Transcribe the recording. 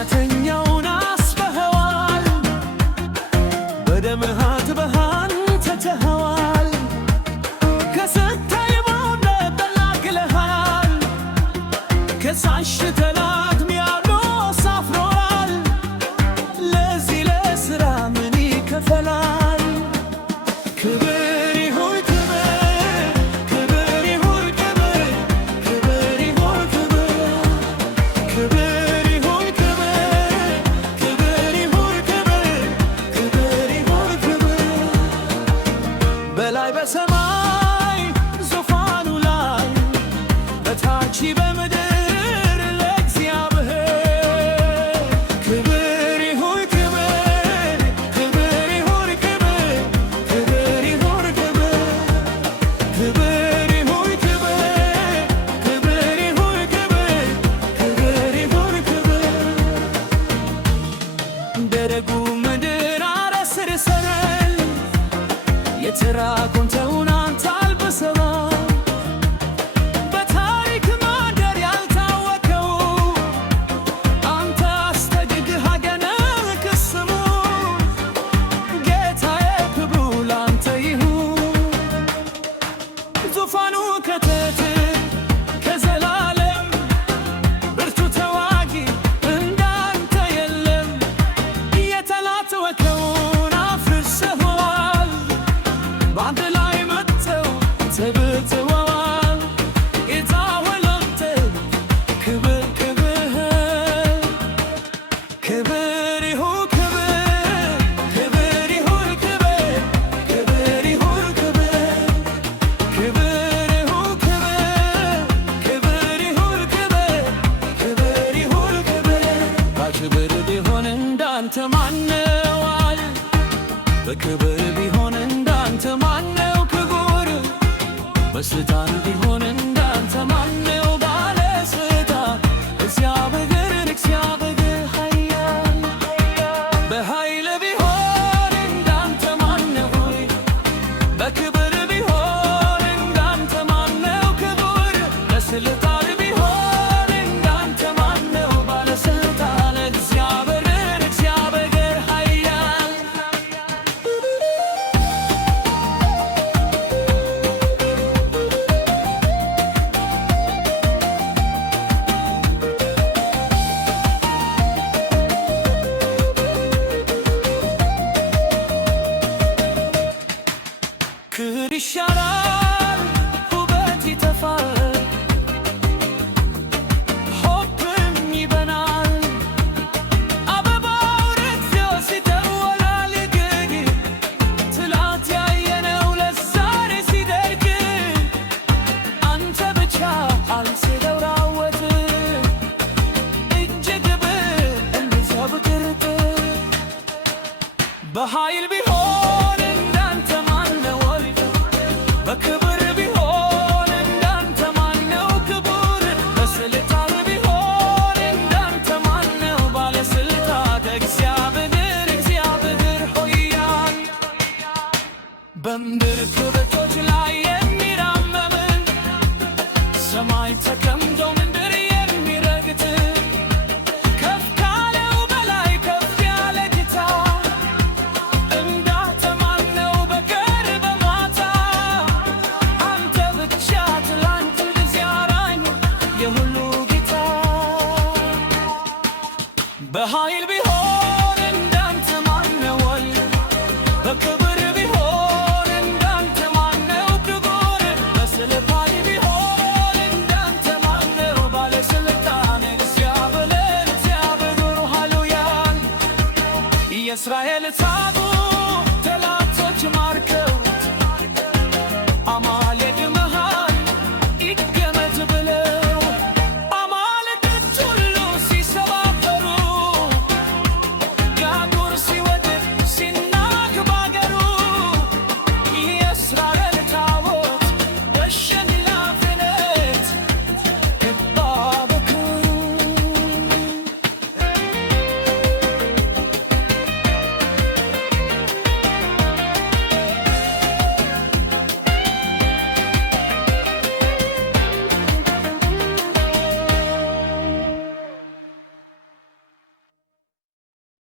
ኃጢአተኛውን አስበኸዋል፣ በደምህ አጥበሃል ተተኸዋል። ከስታይ በእውነት ተላቅለሃል፣ ከሳሽ ተላትም ያሉ አሳፍሮሃል። ለዚህ ለሥራ ምን ይከፈላል? ክብር በላይ በሰማይ ዙፋኑ ላይ በታች በምድር ለእግዚአብሔር ክብር ይሁን ክብር፣ ክብር ይሁን ክብር፣ ክብር ይሁን ክብር፣ ክብር ይሁን ክብር፣ ክብር ይሁን ክብር፣ ክብር ይሁን ክብር። ደረቁ ምድር አረስርሰናል፣ የተራቆተውን አንተ አልብሰሃል። በታሪክ ማደር ያልታወቀው አንተ አስተግግህ አገነንክ ስሙ። ጌታዬ ክብሩ ላንተ ይሁን። ዙፋኑ ከተት ከዘላለም ብርቱ ተዋጊ እንዳንተ የለም። የተላተወከውን አፍርሰኸዋል፣ በአንድ ላይ መጥተው ተብትወዋል። ጌታ ሆይ ላንተ ክብር ክብር ክብር ይሁን ክብር፣ ክብር ይሁን ክብር፣ ክብር ይሁን ክብር፣ ክብር ይሁን ክብር፣ ክብር ይሁን ክብር፣ ክብር ይሁን ክብር። በክብር ቢሆን እንዳንተ ማነዋል? በክብር ቢሆን እንዳንተ ማነው ክቡር? በስልጣን ቢሆን እንዳንተ ማነው ባለስልጣን? እግዚአብሔር እግዚአብሔር ኃያል። በኃይል ቢሆን እንዳንተ ማነው? በክብር ቢሆን እንዳንተ ማነው ክቡር? በስልጣን ቢሆን እንዳንተ ማነው ባለስልጣን? እግዚአብሔር እግዚአብሔር ኃያል። ክብር ይሻላል፣ ውበት ይተፋል፣ ሆፕም ይበናል። አበባው ረግፎ ሲደወላል ግን ትላንት ያየነው ለዛሬ ሲደርግ አንተ ብቻ አልሲደውራወት እጅግ ብእንዘብክርት በኃይል ቢሆን እንዳንተ ማነው? በክብር ቢሆን እንዳንተ ማነው ክቡር? በስልጣን ቢሆን እንዳንተ ማነው ባለስልጣን? እግዚአብሔር እግዚአብሔር ኃያል። በምድር ኮረብቶች ላይ የሚራመም ሰማይ ተቀምጦ ምድር የሚረግጥ ከፍ ካለው በላይ ከፍ ያለ ጌታ እንዳንተ ማነው በቀን በማታ? አንተ ብቻ ትላንት ዛሬም የሁሉ ጌታ። በኃይል ቢሆን እንዳንተ ማነው? በክብር ቢሆን እንዳንተ ማነው ክቡር? በስልጣን ቢሆን እንዳንተ ማነው ባለስልጣን? እግዚአብሔር እግዚአብሔር ኃያል። የእስራኤል